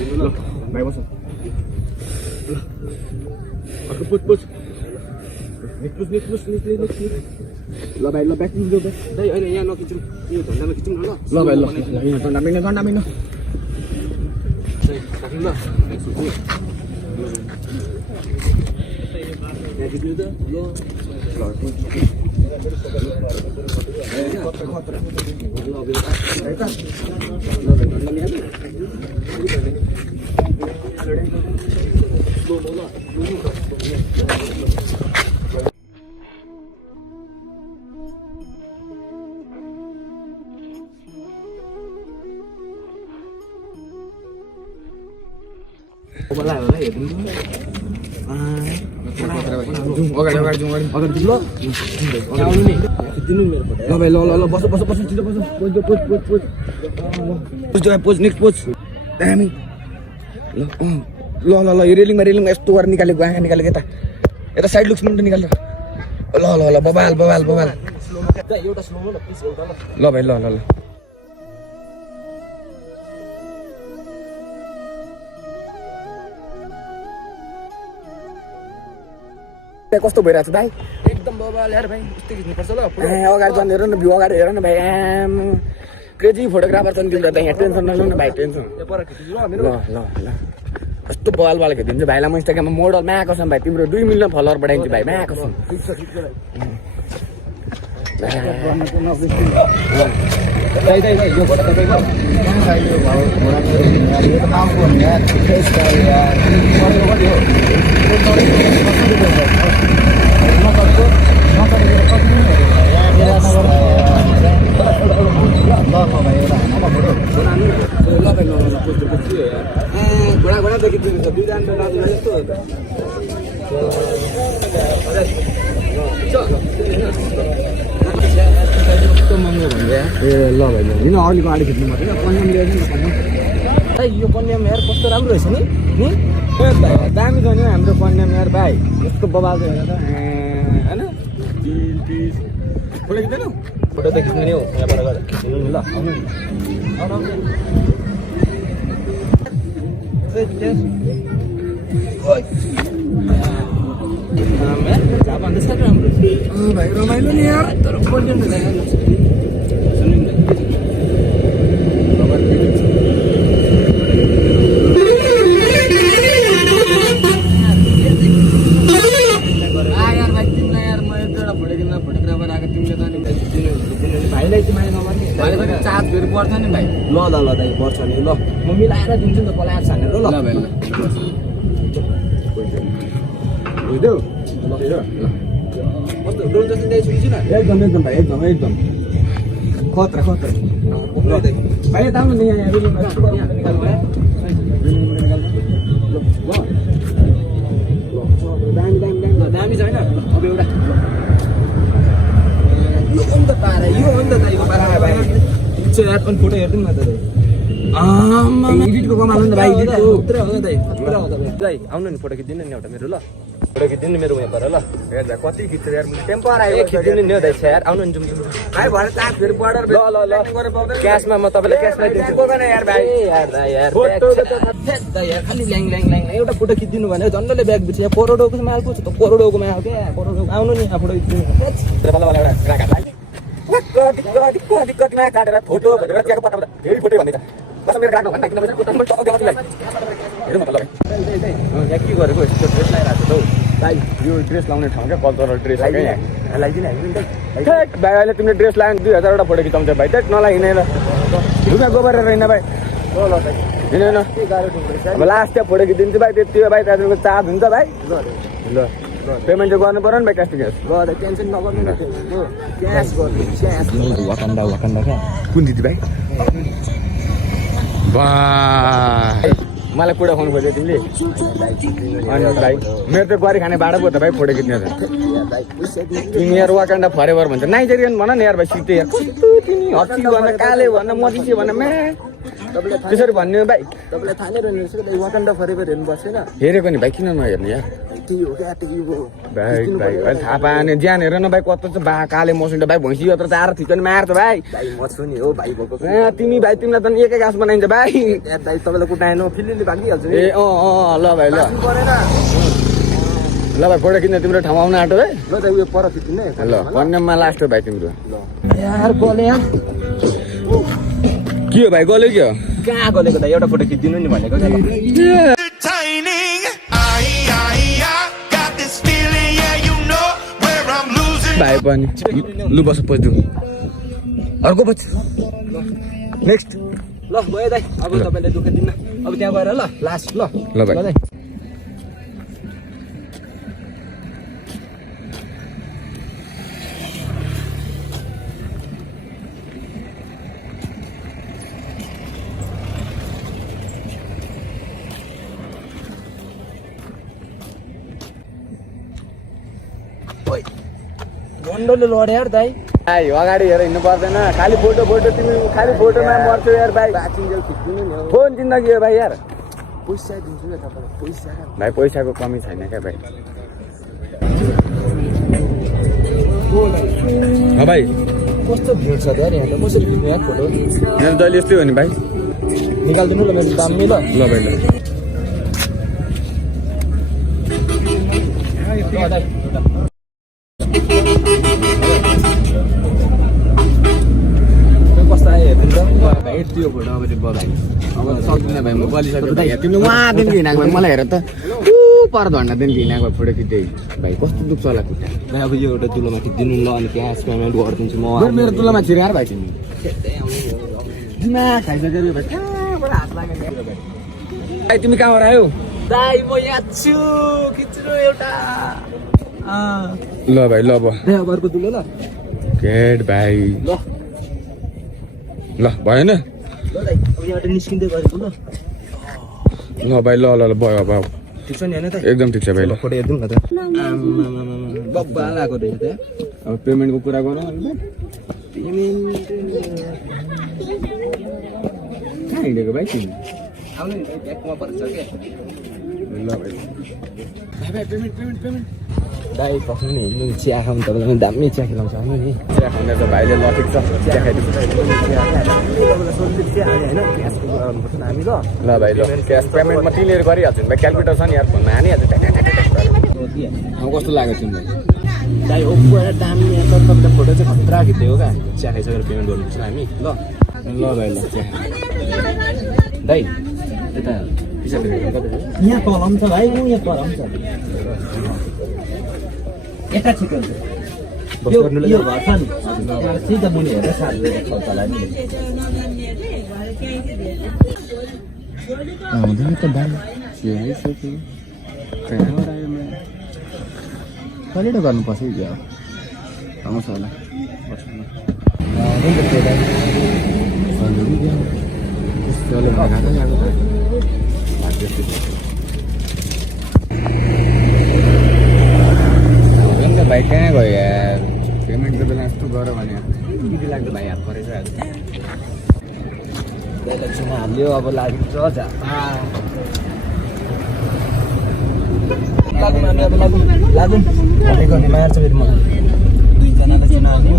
भाइ बस पुछ ल भाइ ल ब्याक निस्क्यो दाइ होइन यहाँ नखिचौँ यो झन्डामा खिचौँ न ल भाइ ल झन्डा मिल्ने झन्डा मिल्नु राख्नु ल खिच्नु त ल ल यो रेलिङमा यस्तो गरेर निकालेको आँखा निकालेको यता साइड लुक्स मुन्टो निकाल्छ ल बबाल ल भाइ ल कस्तो भइरहेको छ भाइ एकदम बबाल यार भाइ यस्तै खिच्नुपर्छ ल अगाडि जानु हेर न भ्यू अगाडि हेर न भाइ क्रेजी फोटोग्राफर छन् तिम्रो त यहाँ टेन्सन नलौ न भाइ टेन्सन ल कस्तो बबाल खिचिदिन्छु भाइलाई म इन्स्टाग्राममा मोडलमा आएको छ भाइ तिम्रो 2 मिलियन फलोवर बढाइदिन्छु भाइ आएको छ घोडा देखिदिनु छ दुईजना दाजुभाइ जस्तो कस्तो महँगो भन्छ ए ल भाइ ल किन अलिक अगाडि खिच्नु मात्रै कन्याम ल्याएछ नि यो कन्याम हेर कस्तो राम्रो रहेछ नि दामी छ नि हाम्रो कन्याम यार भाइ यस्तो बबाल छ हेर त होइन फोटो खिच्दैन फोटो त खिच्नु नि हौ यहाँबाट गएर खिच्नु नि ल आउनु नि भाइ रमाइलो नि यार तर भाइलाई चाहिँ माया नमान्ने भाइलाई चार्ज फेरि पर्छ नि भाइ ल दाइ पर्छ नि ल म मिलाएर दिन्छु नि त कसलाई एप्स हानेर ल भाइ ल बुझ्यौ कस्तो ड्रोन जस्तो देखिसकेछु न एकदम भाइ एकदम खतरा ल भाइ ताउनु नि यहाँ दामी छैन अब एउटा यो हो नि त पारा यो हो नि त दाइको पारा भाइ यार पनि फोटो हेर्दिउँ न त एडिटको कमाल हो नि त भाइ एडिटको पुरा हो दाइ दाइ आउनु नि फोटो खिचिदिनु नि एउटा मेरो ल फोटो खिचिदिनु मेरो उहाँ पर ल हेर्दा कति खिच्छ यार मैले टेम्पर आयो खिचिदिनु नि दाइ यार आउनु नि जाउँ भाइ भरे चार्ज फेरि बर्डर ल क्याशमा म तपाईलाई क्याशमा दिन्छु बोकेन यार भाइ यार दाइ यार फोटो दाइ यार खाली ल्याङ एउटा फोटो खिचिदिनु भने जन्नले ब्याग बिछ यहाँ करोडको माल पो छ त करोडको माल के करोडको आउनु नि फोटो खिचिदिनु कतिमा काटेर फोटो भनेर त्यहाँको पत्ता फेरि फोटो भन्दैछ बस मेरो काट्नु भन्दा किन हेर्नु मतलब यहाँ के गरेको यस्तो ड्रेस लगाइरहेको छ हौ भाइ यो ड्रेस लाउने ठाउँ क्या कल्चरल ड्रेस हो क्या यहाँ लगाइदिनु भाइ अहिले तिमीले ड्रेस लगायो 2000 वटा फोटो खिचाउँछ भाइ त्यही नलागिने ल ढुङ्गा गोबर रहेन भाइ ल हिँडेन अब लास्ट त्यहाँ फोटो खिचिदिन्छु भाइ त्यति हो भाइ त्यहाँदेखिको चार्ज हुन्छ भाइ ल पेमेन्ट चाहिँ गर्नु पर्यो नि भाइ क्यास टु क्यास ल टेन्सन नगर्नु न क्यास गर्नु क्यास वाकान्डा क्या कुन दिदी भाइ मलाई कुरा खुवाउनु खोज्यो तिमीले अनि भाइ मेरो त गरी खाने भाडा पो त भाइ फोटो खिच्ने त तिमी यार वाकान्डा फरेभर भन्छ नाइजेरियन भन न यार भाइ सिधै यार तिमी हर्सी भन काले भन मधिसे भन म्या त्यसरी भन्ने भाइ तपाईँलाई थाहा नै रहेन रहेछ वाकान्डा फरेभर हेर्नु पर्छ होइन हेरेको नि भाइ किन नहेर्ने यार भाइ भाइ अहिले थाहा पाएन ज्यान हेर न भाइ कस्तो छ बा काले मसिन भाइ भैँसी यत्र त आएर थिचन मार्छ भाइ म छु नि हो भाइ भएको तिमी भाइ तिमीलाई त एकै घाँस बनाइन्छ भाइ भाइ तपाईँलाई कुटाएन फिल्ली भागिहाल्छु नि ए ल भाइ ल ल भाइ फोटो खिच्न तिम्रो ठाउँमा आउन आँटो है ल त उयो पर खिच्ने ल कन्याममा लास्ट हो भाइ तिम्रो यार गले यार के हो भाइ गल्यो के हो कहाँ गलेको त एउटा फोटो खिचिदिनु नि भनेको भाइ पनि लु बस पच्छु अर्को पछि नेक्स्ट ल गयो दाइ अब तपाईँलाई दुःख दिन्न अब त्यहाँ गएर ल लास्ट ल भाइ दाइ गन्डोले लड्यो यार दाइ भाइ अगाडि हेर हिँड्नु पर्दैन खालि फोटो तिमी खालि फोटोमा मर्छौ यार भाइ बाँचिन्जेल खिच्दिनु नि फोन जिन्दगी हो भाइ यार पैसा दिन्छु नि तपाईँलाई पैसा भाइ पैसाको कमी छैन क्या भाइ भाइ कस्तो भिड छ यार यहाँ त कसरी खिच्नु यार फोटो यहाँ त यस्तै हो नि भाइ निकालिदिनु ल मेरो दामी ल भाइ दाइ कस्तो आयो हेर्नु त भाइ यति हो फोटो अब चाहिँ भाइ अब सक्दिनँ भाइ म बलिसक्यो भाइ तिमीले उहाँदेखि हिँडेको भाइ मलाई हेर त पर धन्डादेखि हिँडेको फोटो खिच्दै भाइ कस्तो दुख्छ होला खुट्टा भाइ अब यो एउटा तुलोमा खिचिदिनु ल अनि क्यास पेमेन्ट गरिदिन्छु म मेरो तुलामा छिराएर भाइ तिमी दिमा खाइसक्यो भाइ कहाँबाट हात लागेको भाइ तिमी कहाँबाट आयौ दाइ म यहाँ छु खिच्नु एउटा ल भाइ ल अब अर्को तुलो ल केट भाइ ल ल भएन ल दाइ अब यहाँबाट निस्किँदै गरेको ल ल भाइ ल भयो अब ठिक छ नि होइन त एकदम ठिक छ भाइ ल फोटो हेर्नु न त बब्बा लागेको रहेछ त अब पेमेन्टको कुरा गरौँ अहिले कहाँ हिँडेको भाइ तिमी आउनु नि ब्यागमा पर्छ क्या ल भाइ भाइ पेमेन्ट दाइ पक्नु नि हिँड्नु नि चिया खाउँ तपाईँलाई दामी चिया खिलाउँछ आउनु नि चिया खाँदा त भाइले ल ठिक छ चिया खाइदिन्छ हामी ल ल भाइ ल क्यास पेमेन्टमा क्लियर गरिहाल्छु नि भाइ क्यालकुलेटर छ नि यार फोनमा हानिहाल्छु कस्तो लाग्यो तिमीलाई दाइ हो पुरा दामी यहाँ त तपाईँले फोटो चाहिँ खतरा खिच्दै हो क्या चिया खाइसकेर पेमेन्ट गर्नुपर्छ हामी ल भाइ ल चिया दाइ यता यहाँ कलम छ भाइ ऊ यहाँ कलम छ यता ठिक हुन्छ यो घर छ नि सिधा मुनि हेरेर साथी शौचालय नि आउँदैन त भाइ आइसक्यो कहाँबाट आयो मैले कहिलेबाट गर्नुपर्छ है क्या आउँछ होला भाइ कहाँ गयो यार पेमेन्टको बेला यस्तो गऱ्यो भने बिजी लाग्दो भाइ हात परेछ एकछिन हाल्यो अब लागिन्छ लागुन भनेको नि मार्छ फेरि मलाई दुईजनालाई चिना हाल्यो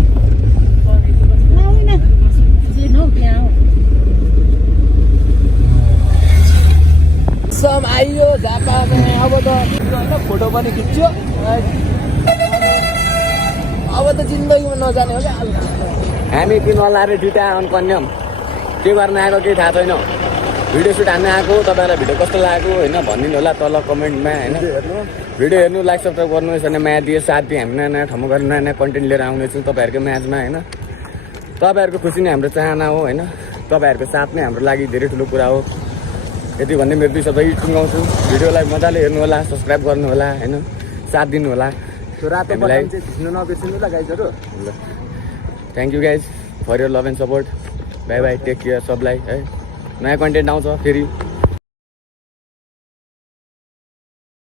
सम आइयो झापामा अब त फोटो पनि खिच्यो अब त जिन्दगीमा नजाने हो क्या हामी किन नलाएर जुटा कन्यम के गर्न आएको केही थाहा छैन भिडियो सुट हान्न आएको तपाईँलाई भिडियो कस्तो लाग्यो होइन भनिदिनु होला तल कमेन्टमा होइन भिडियो हेर्नु लाइक सब्सक्राइब गर्नुहोस् अनि माया दिए साथ दिए हामी नयाँ नयाँ ठाउँमा गएर नयाँ नयाँ कन्टेन्ट लिएर आउनेछौँ तपाईँहरूको म्याचमा होइन तपाईँहरूको खुसी नै हाम्रो चाहना हो होइन तपाईँहरूको साथ नै हाम्रो लागि धेरै ठुलो कुरा हो यति भन्दै मेरो 2 शब्द टुङ्गाउँछु भिडियोलाई मजाले हेर्नु होला सब्सक्राइब गर्नु होला होइन साथ दिनु होला हामीलाई खिच्नु नबिर्सिनु ल गाइजहरू ल thank you guys for your love and support bye bye take care सबलाई है नयाँ कन्टेन्ट आउँछ फेरि